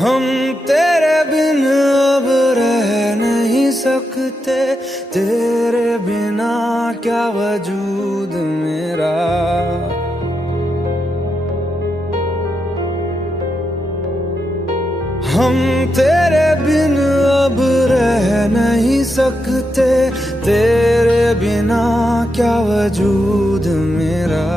हम तेरे बिन अब रह नहीं सकते, तेरे बिना क्या वजूद मेरा। हम तेरे बिन अब रह नहीं सकते, तेरे बिना क्या वजूद मेरा।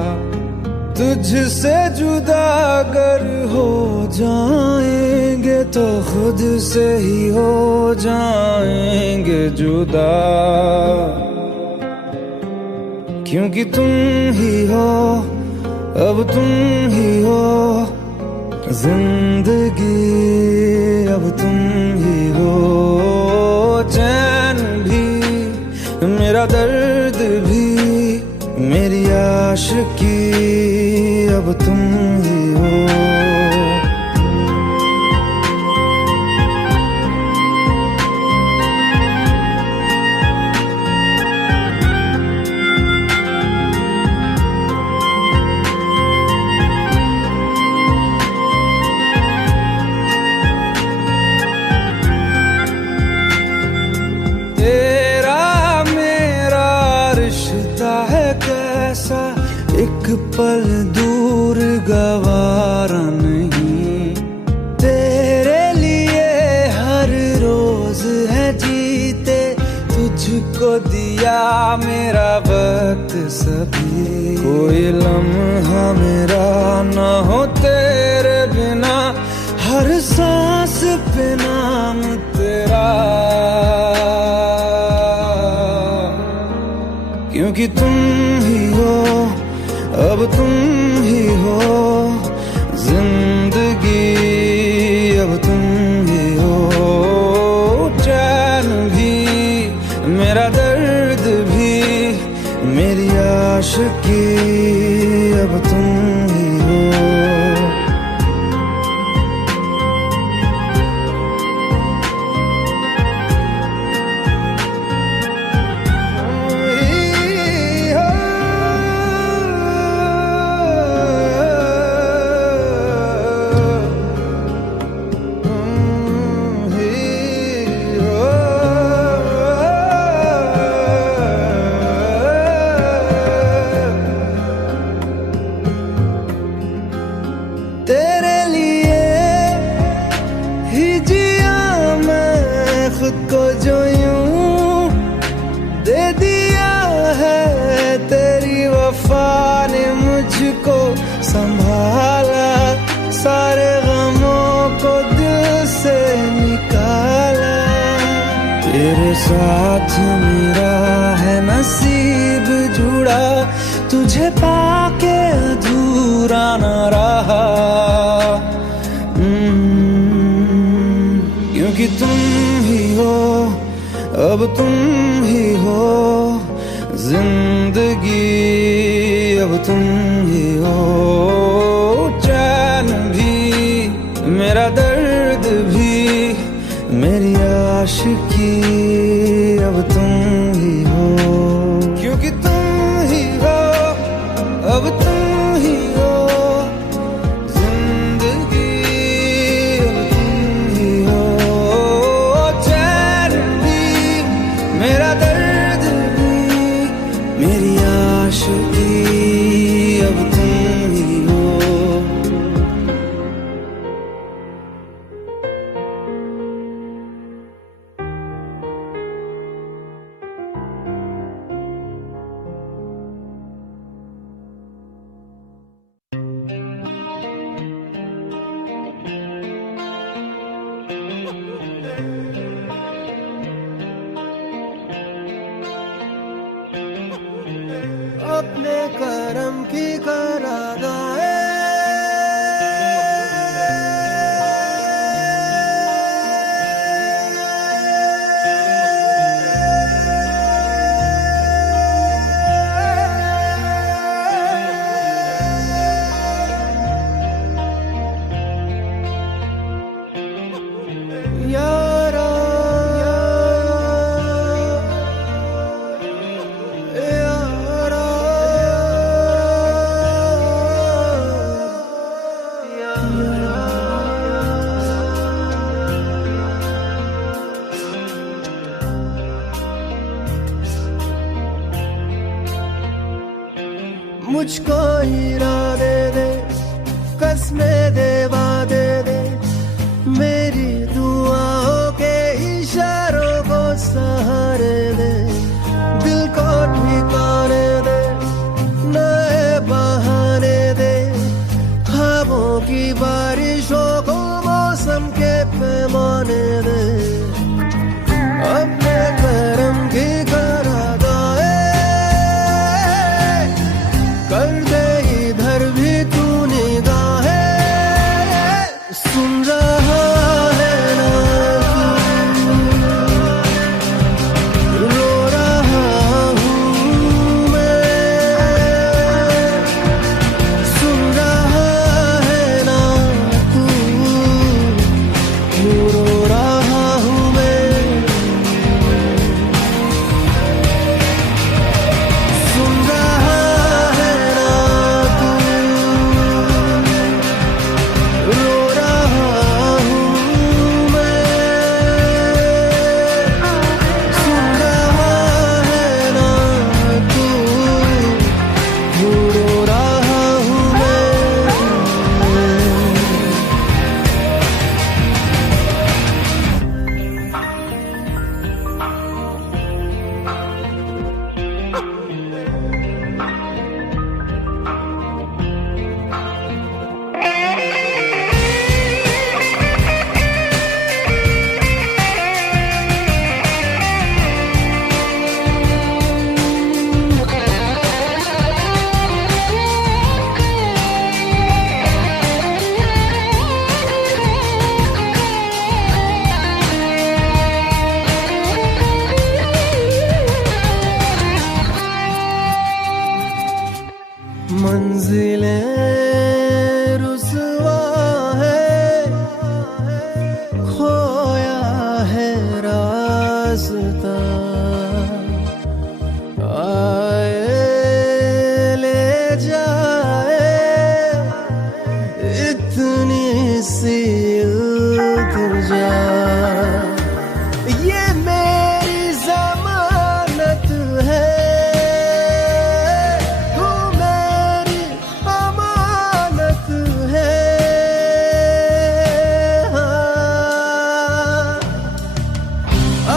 तुझसे जुदा अगर हो जाएंगे तो खुद से ही हो जाएंगे जुदा, क्योंकि तुम ही हो, अब तुम ही हो जिंदगी, अब तुम ही हो। चैन भी मेरा दर्द भी मेरी आशिकी, अब तुम ही हो। एक पल दूर गवारा नहीं, तेरे लिए हर रोज है जीते, तुझको दिया मेरा वक्त सभी। कोई लम्हा मेरा ना हो तेरे बिना, हर सांस पे नाम तेरा, क्योंकि तुम ही हो, अब तुम ही हो जिंदगी, अब तुम ही हो। चैन भी मेरा दर्द भी मेरी आशिकी, अब तुम ही हो। तेरे लिए ही जिया मैं खुद को, जो यूं दे दिया है तेरी वफा ने मुझको संभाला, सारे गमों को दिल से निकाला। तेरे साथ मेरा है नसीब जुड़ा, तुझे पाके अधूरा न रहा, क्योंकि तुम ही हो, अब तुम ही हो जिंदगी, अब तुम ही हो। चैन भी मेरा दर्द भी मेरी आशिकी, अब तुम ही हो, क्योंकि तुम ही हो, अब तुम ही हो जिंदगी, अब तुम ही हो। चैन भी मेरा दर्द भी मेरी आशिकी, अब तुम ही हो। अपने करम की करादाए, यारा यारा मुझको इरादे दे, कसमें दे, वादे दे, मेरी दुआओं के इशारों को सहारे दे, दिल को ठिकाने दे, नए बहाने दे, ख्वाबों की बारिशों को मौसम के पैमाने दे, अपने करम की करादाए कर दे इधर भी तू निगाहें, सुन रहा है ना तू, रो रहा हूँ मैं, सुन रहा है ना तू, रो रहा हूँ मैं, सुन रहा है ना तू, रो रहा हूँ मैं, सुन रहा है ना तू, रो रहा हूँ मैं। मंजिलें रुसवा है, खोया है रास्ता, आए ले जाए इतनी सी इल्तिजा, ये मेरी जमानत है, तू मेरी अमानत है, हाँ।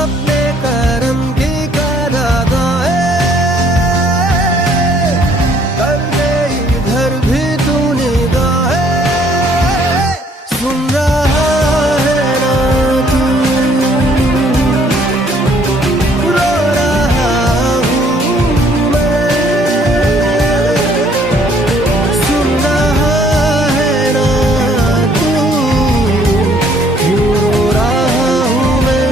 अपने करम की करादाए कर दे इधर भी तू निगाहें, सुन रहा है ना तू, रो रहा हूँ मैं, सुन रहा है ना तू, क्यों रो रहा हूँ मैं।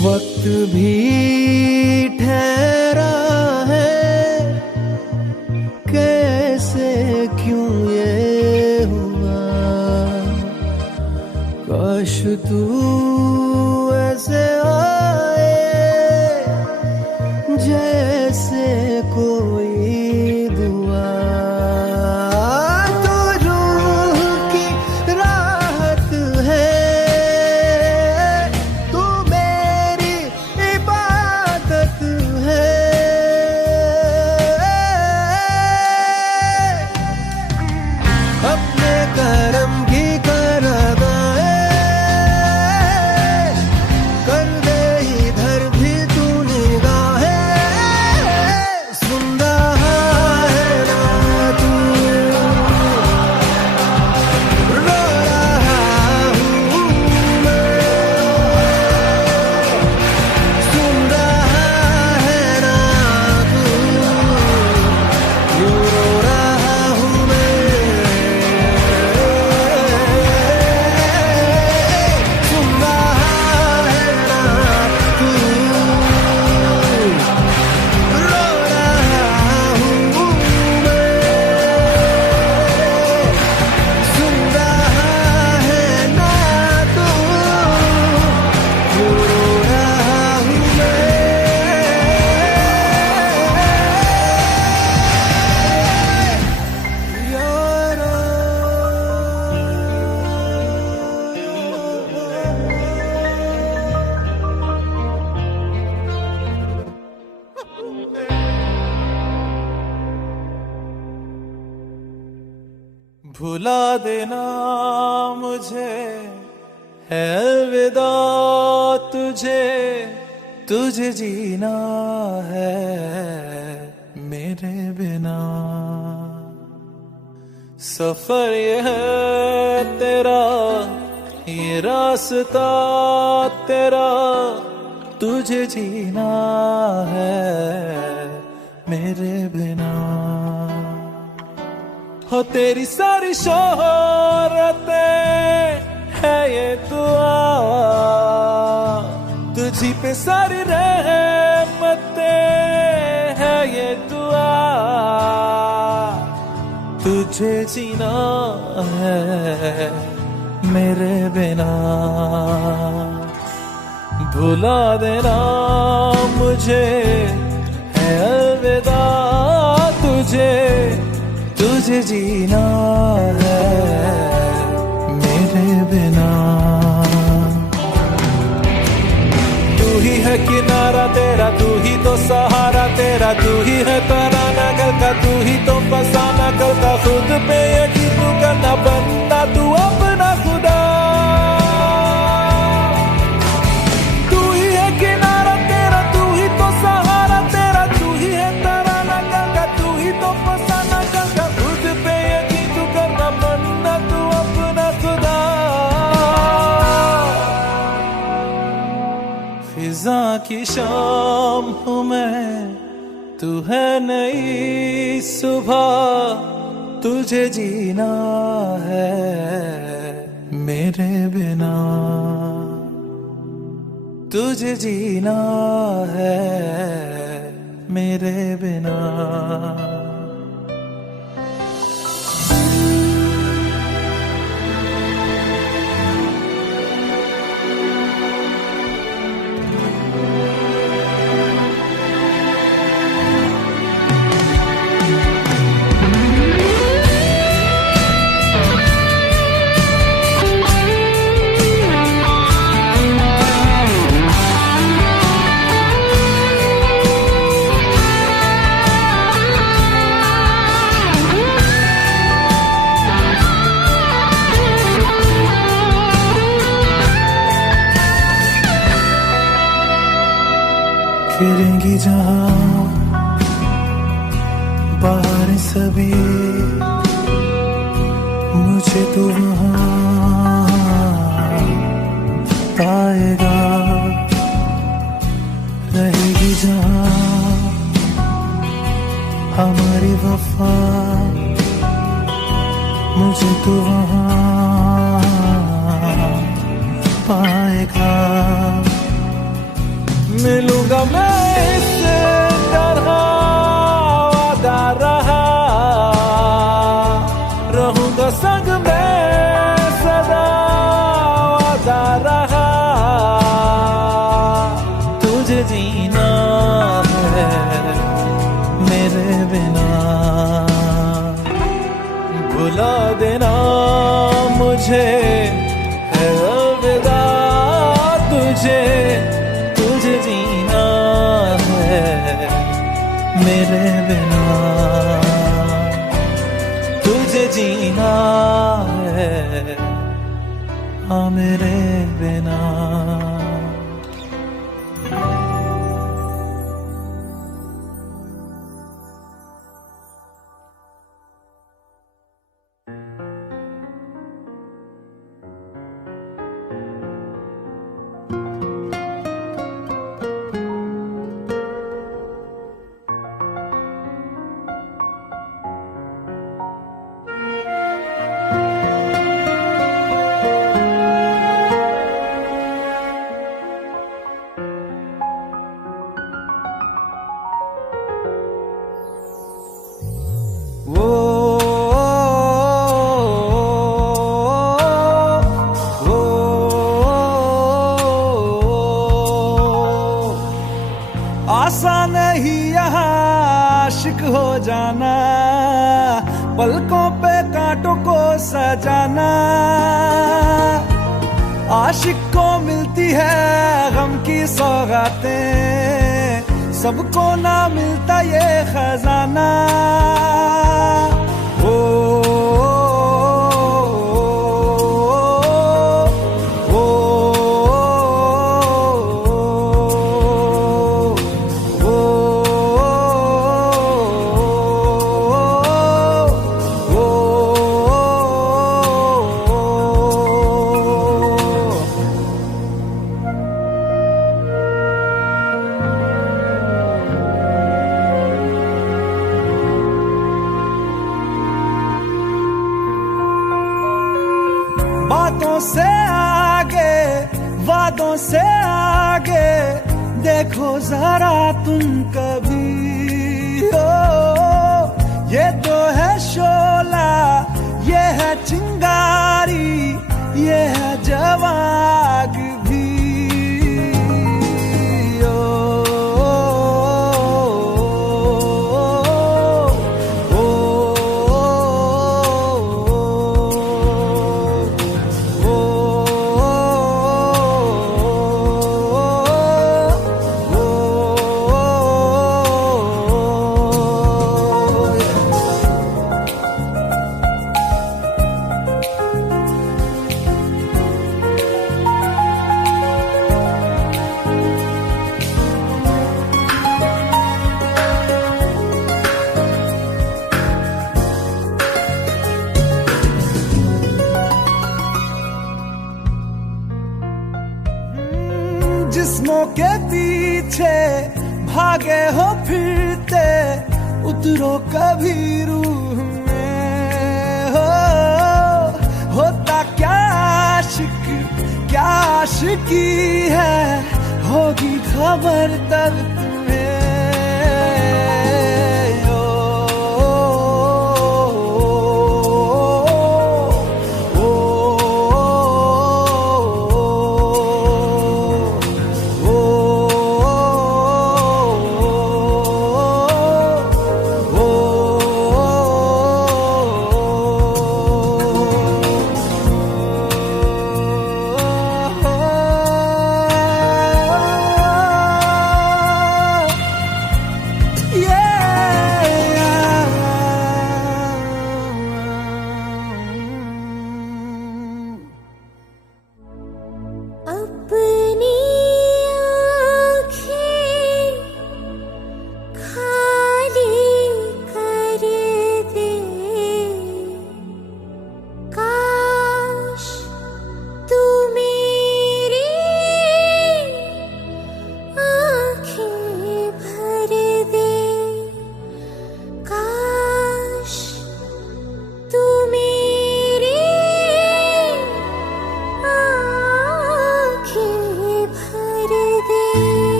वक्त भी ठहरा है, कैसे क्यों ये हुआ, काश तू ऐसे आए जैसे कोई दुआ, तो रूह की राहत है, तू मेरी इबादत है, अपने करम की करादाए कर दे इधर भी तू निगाहें, सुन रहा भुला देना मुझे है अलविदा तुझे, तुझे जीना है मेरे बिना। सफर ये है तेरा, ये रास्ता तेरा, तुझे जीना है मेरे बिना। हो तेरी सारी शोहरतें है ये दुआ, तुझी पे सारी रहमतें है ये दुआ, तुझे जीना है मेरे बिना। भुला देना मुझे है अलविदा तुझे, तुझे जीना है मेरे बिना। तू ही है किनारा तेरा, तू ही तो सहारा तेरा, तू ही है तराना गल का, तू ही तो फसाना गल का। खुद पे यकीन तू करना बनना तू अपना खुदा। तू ही है किनारा तेरा, तू ही तो सहारा तेरा, तू ही है तराना गल का, तू ही तो फसाना गल का। खुद पे यकीन तू करना बनना तू अपना खुदा। फिजा की शाम हूँ मैं, तू है नई सुबह, तुझे जीना है मेरे बिना, तुझे जीना है मेरे बिना। फिरेंगी जहां बाहर सभी, मुझे तो वहां पाएगा। रहेगी जहां हमारी वफा, मुझे तो वहां पाएगा। मिलूंगा मैं इस तरह वादा रहा, रहूंगा संग में सदा वादा रहा। तुझे जीना है मेरे बिना, भुला देना मुझे है अलविदा तुझे, तुझे जीना है मेरे बिना, तुझे जीना है हाँ मेरे बिना। आसान नहीं यहाँ आशिक हो जाना, पलकों पे कांटों को सजाना। आशिक को मिलती है गम की सौगातें, सबको ना मिलता ये खजाना। ओ बातों से आगे, वादों से आगे देखो जरा तुम कभी हो। ये तो है शोला, ये है चिंगारी, ये है जवाग भी। जिस्मों के पीछे भागे हो फिरते, उतरो कभी रूह में हो। होता क्या आशिक, क्या आशिकी है, होगी खबर तब तुम्हें।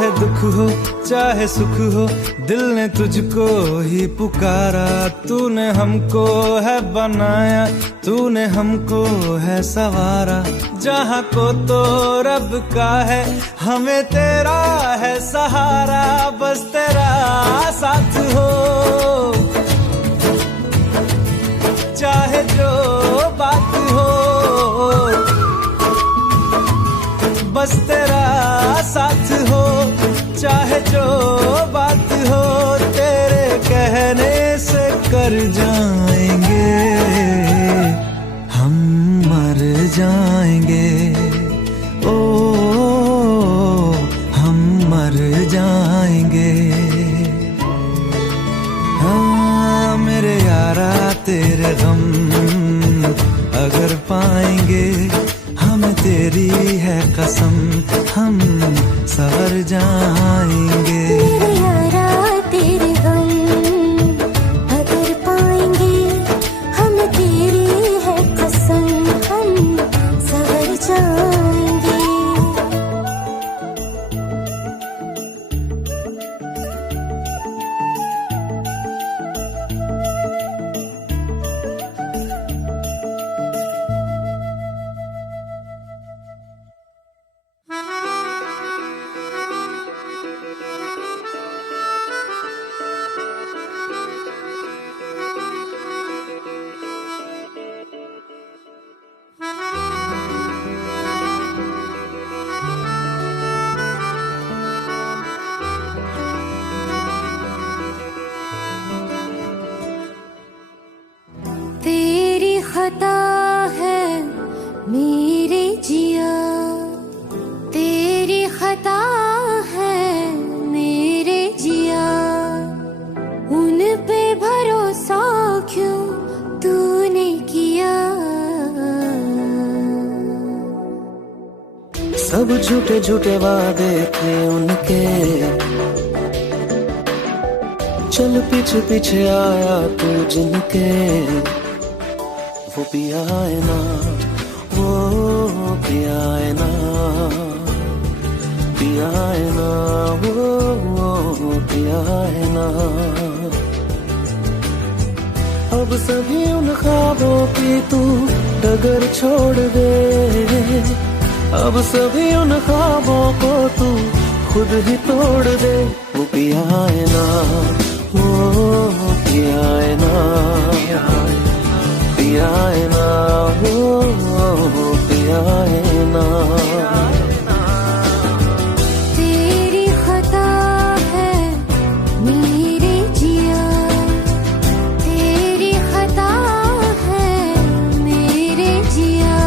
चाहे दुख हो चाहे सुख हो, दिल ने तुझको ही पुकारा। तूने हमको है बनाया, तूने हमको है सवारा। जहाँ को तो रब का है, हमें तेरा है सहारा। बस तेरा साथ हो, चाहे जो बात हो, बस तेरा साथ हो, चाहे जो बात हो। तेरे कहने से कर जाएंगे, हम मर जाएंगे। ओ हम मर जाएंगे। हाँ मेरे यारा तेरे गम अगर पाएंगे, हमें तेरी है कसम, हम सवर जाएंगे। मेरे यारा तेरे गम अगर पाएंगे, हमें तेरी है कसम, हम सवर जाएंगे। तेरी खता है मेरे जिया, तेरी खता है मेरे जिया। उन पे भरोसा क्यों तूने किया? सब झूठे झूठे वादे थे उनके, चल पीछे पीछे आया तू जिनके। वो पिया है ना, वो पिया है ना, पिया है ना, वो पिया है ना। अब सभी उन ख्वाबों की तू डगर छोड़ दे, अब सभी उन ख्वाबों को तू खुद ही तोड़ दे। वो पिया है ना, वो पिया है ना, पिया है ना, वो पिया है ना। तेरी खता है मेरे जिया, तेरी खता है मेरे जिया।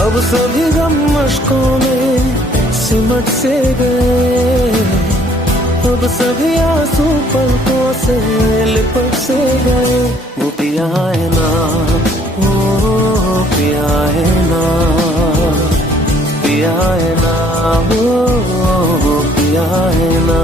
अब सभी गम मशकों में सिमट से गए, अब सभी आंसू पलकों से लिपट से गए। वो पिया है ना, वो पिया है ना, पिया है ना, वो पिया है ना।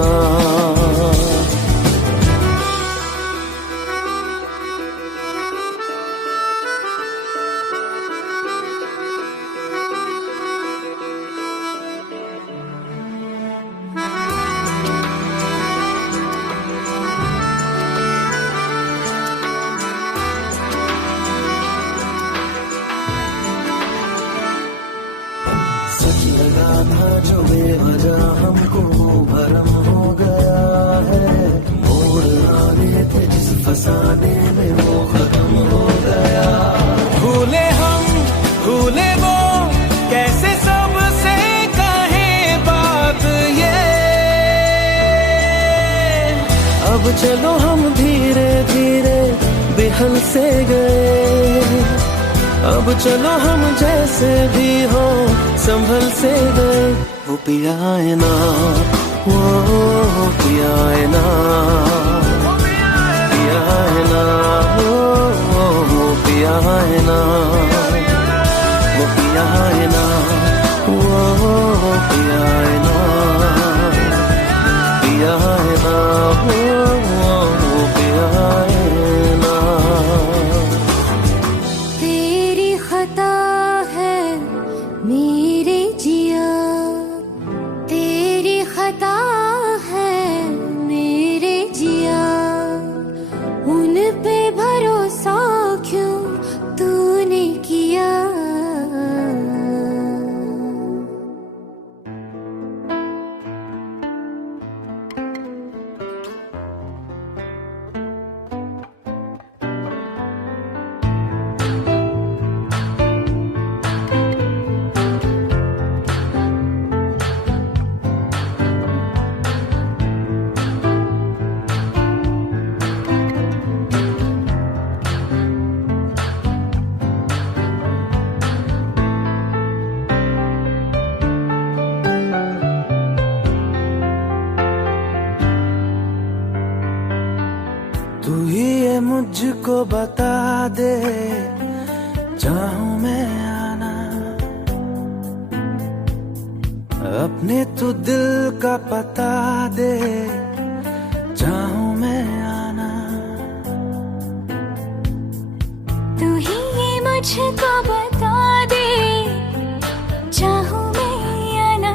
सच लगा था जो बेवजह हमको भरम हो अब चलो हम धीरे धीरे बेहल से गए, अब चलो हम जैसे भी हो संभल से गए। वो पिया है ना, वो पिया है ना, पिया है ना, वो पिया है ना, वो पिया है ना, वो पिया है ना, पिया है ना, वो पिया है ना। तेरी खता है मेरे जिया, तेरी खता है मेरे जिया, उन पे भरोसा क्यों तूने किया। तू ही ये मुझको बता दे, चाहूं मैं आना, अपने तू दिल का पता दे, चाहूं मैं आना। तू ही ये मुझको बता दे, चाहूं मैं आना,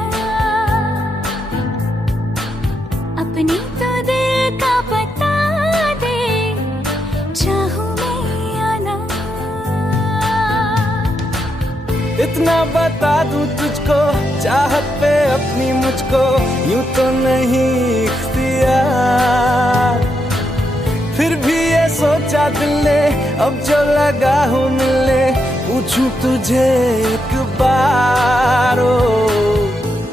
अपनी तो दिल का पता दे, चाहूं मैं आना। इतना बता दूं तुझको, चाहत पे अपनी मुझको यूं तो नहीं इख्तियार, फिर भी ये सोचा दिल ने अब जो लगा हूं मिलने, पूछूं तुझे एक बार। ओ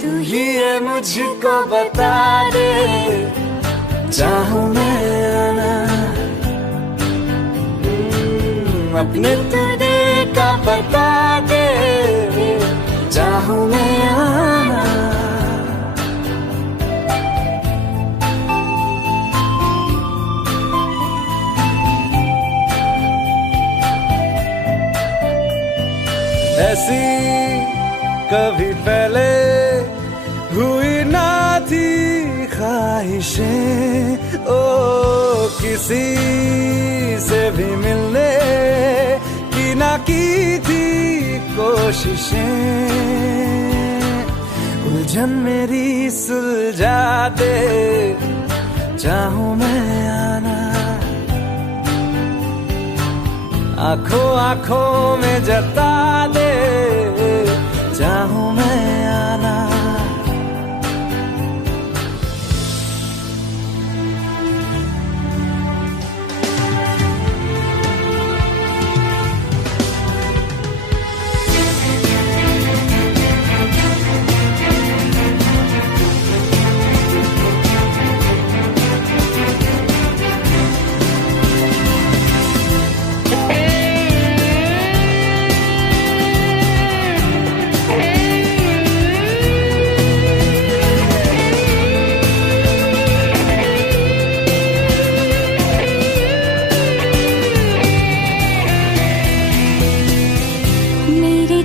तू ही ये मुझको बता दे, चाहूं मैं आना, अपने तो दिल का बता दे, चाहूं मैं आना। ऐसी कभी पहले हुई ना थी ख्वाहिशें, ओ किसी से भी मिलने की ना की थी कोशिशें, उलझन मेरी सुलझा दे, चाहूं मैं आना, आंखों आंखों में जता दे, चाहूं मैं आना।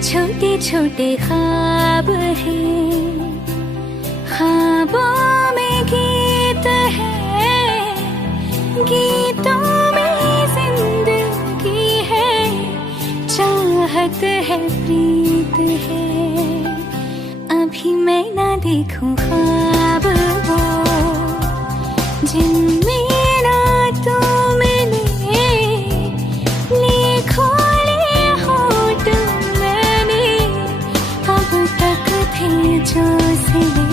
छोटे छोटे ख्वाब हैं, ख्वाबों में गीत है, गीतों में जिंदगी है, चाहत है, प्रीत है। अभी मैं ना देखूं ख्वाब वो जिनमें ना तू मिले, लिखो ले होठ जो सिले,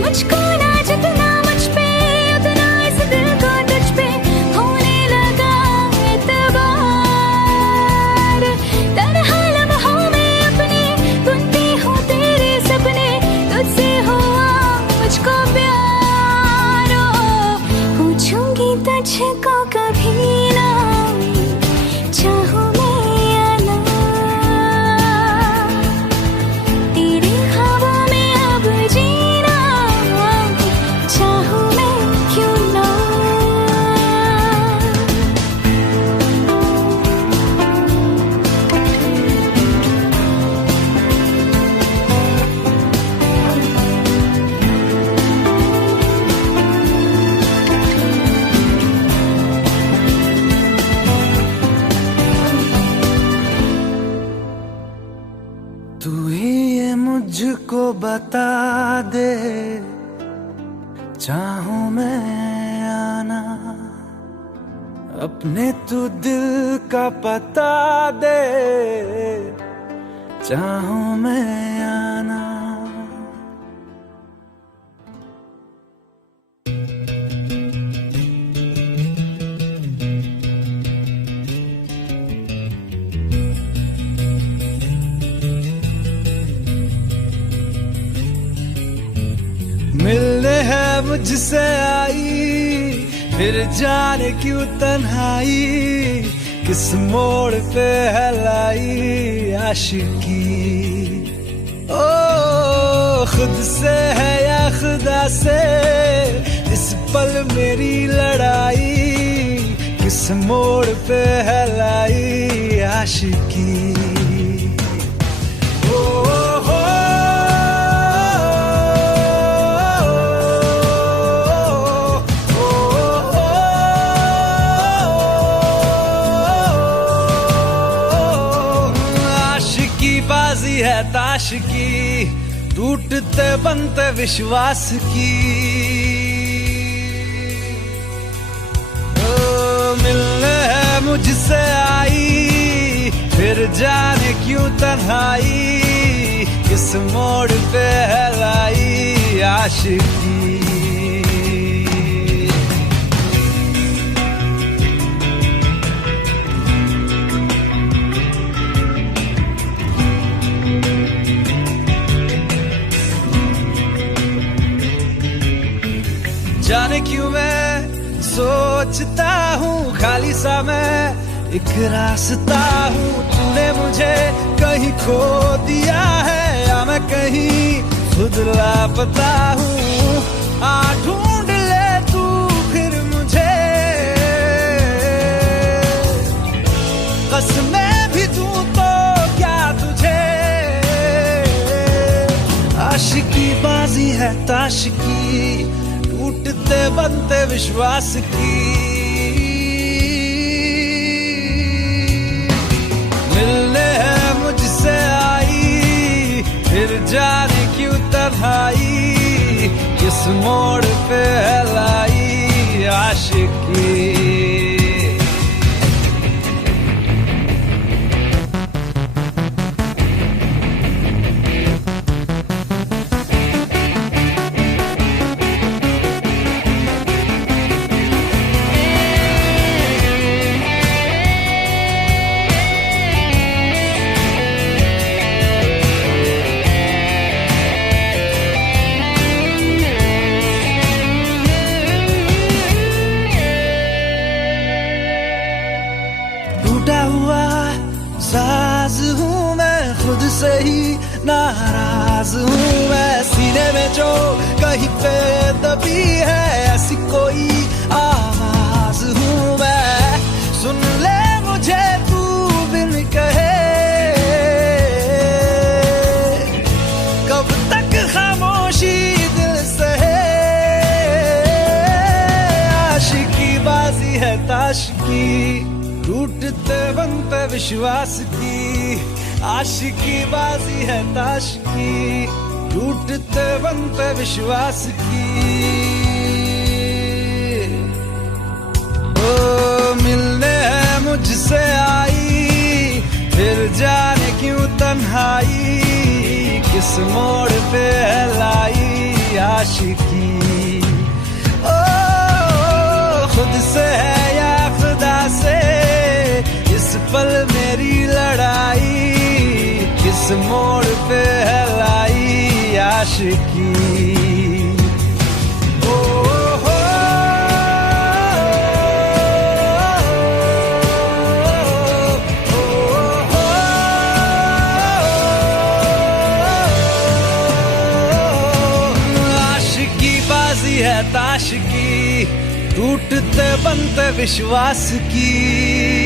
मुझको ना जितना मुझ पे उतना इस दिल को तुझ पे होने लगा एतबार। तन्हा लम्हों में अपने बुनती हूँ तेरे सपने, तुझसे हुआ मुझको प्यार। मुझको कभी ना चाहूं मैं या ना, तेरे ख्वाबों में अब जीना चाहूं मैं क्यों ना। तू ही ये मुझको बता दे, चाहूं मैं आना, अपने तू दिल का पता दे, चाहूं मैं आना। मिलने है मुझसे आई, फिर जाने क्यों तन्हाई, किस मोड़ पे है लाई आशिकी। ओ खुद से है या खुदा से, इस पल मेरी लड़ाई, किस मोड़ पे है लाई आशिकी। बाजी है ताश की, टूटते बनते विश्वास की। मिलने है मुझसे आई, फिर जाने क्यों तन्हाई, किस मोड़ पे है लाई आशिकी। जाने क्यों मैं सोचता हूँ खाली सा मैं एक रास्ता हूँ, तूने मुझे कहीं खो दिया है या मैं कहीं खुद लापता हूँ। आ ढूंढ ले तू फिर मुझे, कसमें भी दूं तो क्या तुझे। आशिकी बाजी है ताश की, टूटते बनते विश्वास की। मिलने है मुझसे आई, फिर जाने क्यों तन्हाई, किस मोड़ पे है लाई आशिकी। टूटा हुआ साज हूँ मैं, खुद से ही नाराज हूँ मैं। सीने में जो कहीं पे दबी है ऐसी कोई आवाज हूँ मैं। सुन ले मुझे तू बिन कहे, कब तक खामोशी दिल सहे। आशिकी बाजी है ताश की, टूटते बनते विश्वास की। आशिकी बाजी है ताश की, टूटते बनते विश्वास की। ओ मिलने है मुझसे आई, फिर जाने क्यों तन्हाई, किस मोड़ पे है लाई आशिकी। ओ खुद से है या खुदा से, इस पल मेरी लड़ाई, किस मोड़ पे है लाई आशिकी। ओ हो है ताश की, टूटते बनते विश्वास की।